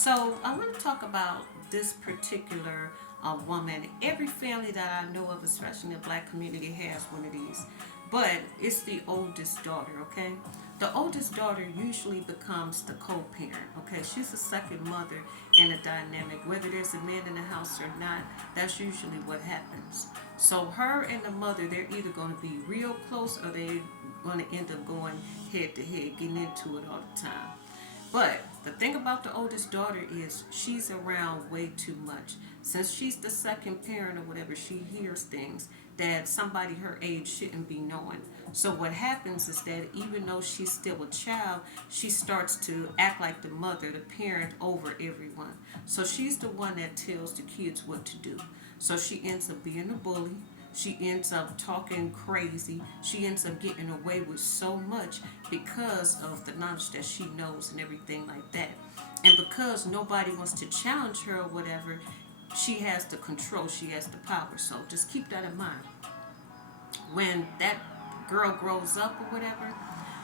So I want to talk about this particular woman. Every family that I know of, especially in the black community, has one of these. But it's the oldest daughter, okay? The oldest daughter usually becomes the co-parent, okay? She's the second mother in a dynamic. Whether there's a man in the house or not, that's usually what happens. So her and the mother, they're either going to be real close or they're going to end up going head to head, getting into it all the time. But the thing about the oldest daughter is she's around way too much. Since she's the second parent or whatever, she hears things that somebody her age shouldn't be knowing. So what happens is that even though she's still a child, she starts to act like the mother, the parent over everyone. So she's the one that tells the kids what to do. So she ends up being a bully. She ends up talking crazy. She ends up getting away with so much because of the knowledge that she knows and everything like that. And because nobody wants to challenge her or whatever, she has the control, she has the power. So just keep that in mind. When that girl grows up or whatever,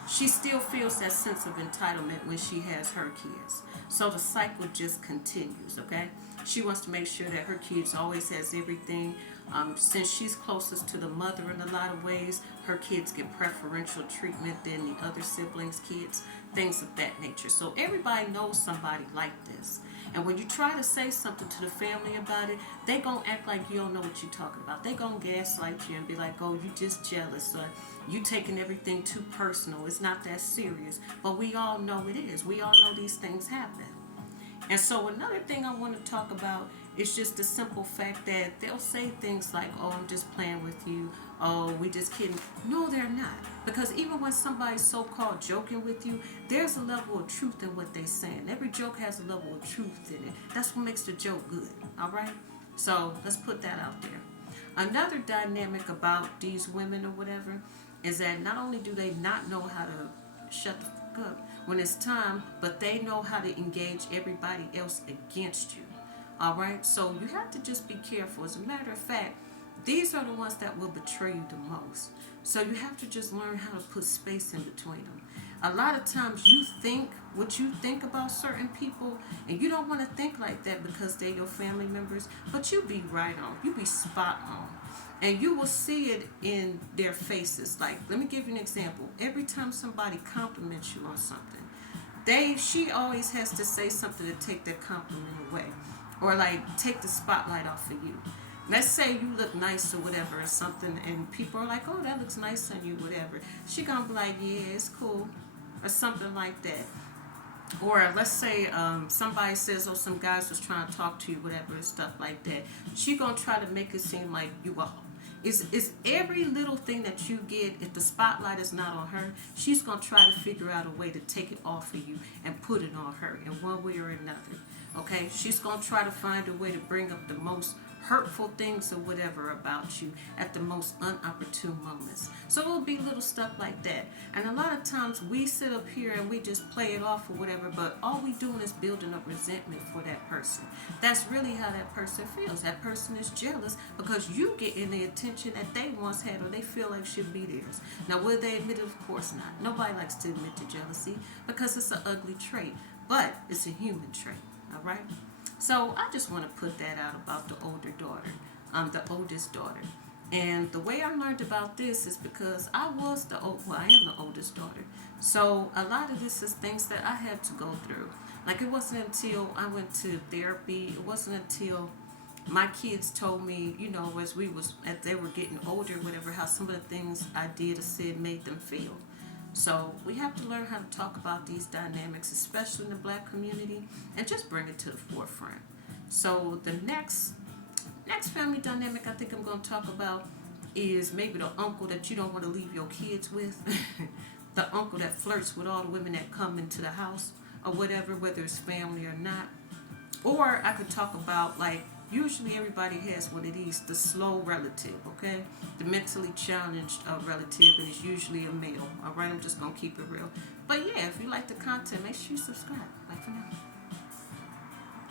she still feels that sense of entitlement when she has her kids. So the cycle just continues, okay? She wants to make sure that her kids always has everything. Since she's closest to the mother in a lot of ways, her kids get preferential treatment than the other siblings' kids, things of that nature. So everybody knows somebody like this. And when you try to say something to the family about it, they gonna act like you don't know what you're talking about. They gonna gaslight you and be like, oh, you just jealous, or you taking everything too personal. It's not that serious. But we all know it is. We all know these things happen. And so another thing I want to talk about is just the simple fact that they'll say things like, oh, I'm just playing with you. Oh, we just kidding. No, they're not. Because even when somebody's so-called joking with you, there's a level of truth in what they're saying. Every joke has a level of truth in it. That's what makes the joke good. All right? So let's put that out there. Another dynamic about these women or whatever is that not only do they not know how to shut the fuck up when it's time, but they know how to engage everybody else against you. All right, so you have to just be careful. As a matter of fact, these are the ones that will betray you the most. So you have to just learn how to put space in between them. A lot of times you think what you think about certain people, and you don't want to think like that because they're your family members, but you be right on. You be spot on. And you will see it in their faces. Like, let me give you an example. Every time somebody compliments you on something, she always has to say something to take that compliment away, or like take the spotlight off of you. Let's say you look nice or whatever or something, and people are like, oh, that looks nice on you, whatever. She gonna be like, yeah, it's cool, or something like that. Or let's say somebody says, oh, some guys was trying to talk to you, whatever, and stuff like that. She gonna try to make it seem like you are. It's every little thing that you get. If the spotlight is not on her, she's gonna try to figure out a way to take it off of you and put it on her in one way or another. Okay, she's gonna try to find a way to bring up the most hurtful things or whatever about you at the most unopportune moments. So it'll be little stuff like that. And a lot of times we sit up here and we just play it off or whatever, but all we doing is building up resentment for that person. That's really how that person feels. That person is jealous because you get in the attention that they once had or they feel like should be theirs. Now, will they admit it? Of course not. Nobody likes to admit to jealousy because it's an ugly trait, but it's a human trait. All right? So I just want to put that out about the older daughter, the oldest daughter. And the way I learned about this is because I am the oldest daughter. So a lot of this is things that I had to go through. Like, it wasn't until I went to therapy, it wasn't until my kids told me, as they were getting older, whatever, how some of the things I did or said made them feel. So we have to learn how to talk about these dynamics, especially in the black community, and just bring it to the forefront. So the next family dynamic I think I'm going to talk about is maybe the uncle that you don't want to leave your kids with. The uncle that flirts with all the women that come into the house or whatever, whether it's family or not. Or I could talk about, like, usually everybody has one of these, the slow relative, okay? The mentally challenged relative, and it's usually a male, all right? I'm just going to keep it real. But yeah, if you like the content, make sure you subscribe. Bye for now.